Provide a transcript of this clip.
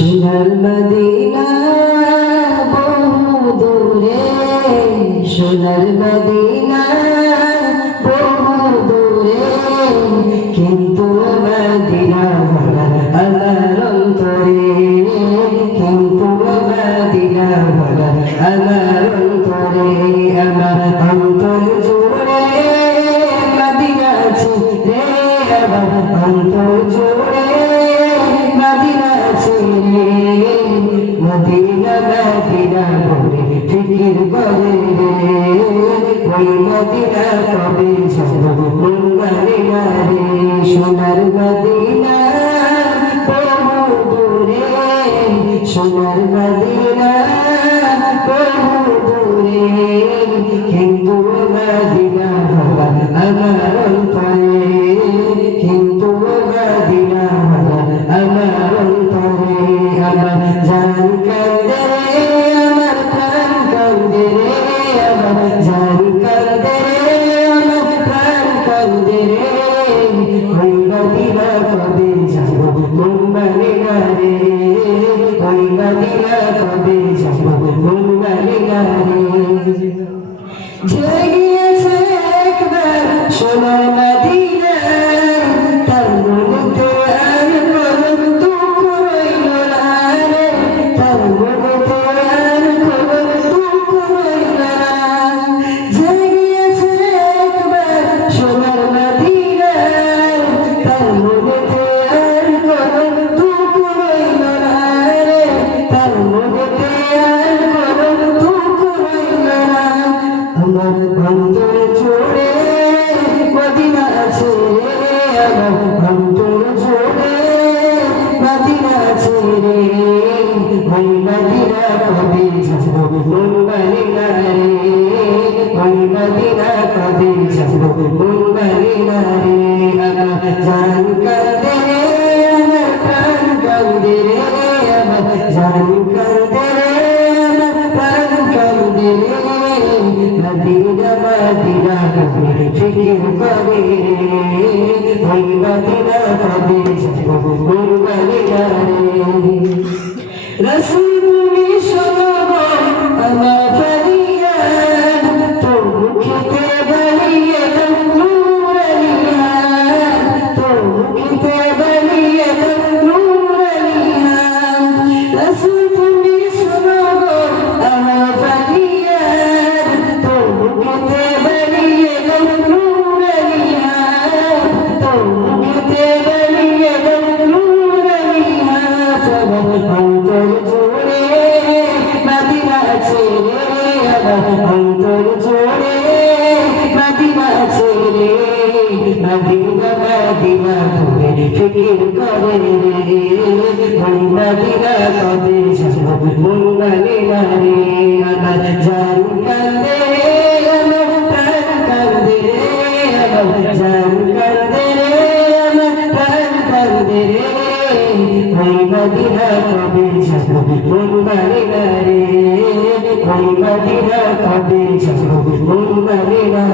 সোনার মদিনা, বহু দূরে সোনার মদিনা, বহু দূরে। কিন্তু মদিনা ভরা আমার অন্তরে, কিন্তু মদিনা ভরা আমার অন্তরে, আমার অন্তর জুড়ে মদিনা রে, আমার অন্তর জুড়ে। মদিনা মদিনা বলে ফিকির করে ওই মদিনা কবে যাব মদিনা রে সোনার মদিনা বহু দূরে সোনার মদিনা বহু দূরে কিন্তু মদিনা বাবা আমার জান কান্দে আমার প্রাণ কান্দে রে, আমার জান কান্দে আমার প্রাণ কান্দে রে। ওই মদিনা কবে যাব, মন মদিনা রে? ওই মদিনা কবে যাব, মন মদিনা রে? জেগিয়েছে একবার সোনার মদিনা অন্তর জোড়ে মদিনা আছে অন্তর জোড়ে মদিনা আছে রে। ওই মদিনা কবে যাব মন মদিনা রে। ওই মদিনা কবে যাব মন মদিনা রে। আমার জান কান্দে রে, আমার প্রাণ কান্দে রে। আমার জান কান্দে রসুল অন্তর জোড়ে মদিনা রে মদিনা মদিনা করে ফিকির করে রে মদিনা মদিনা কবে যাব মদিনা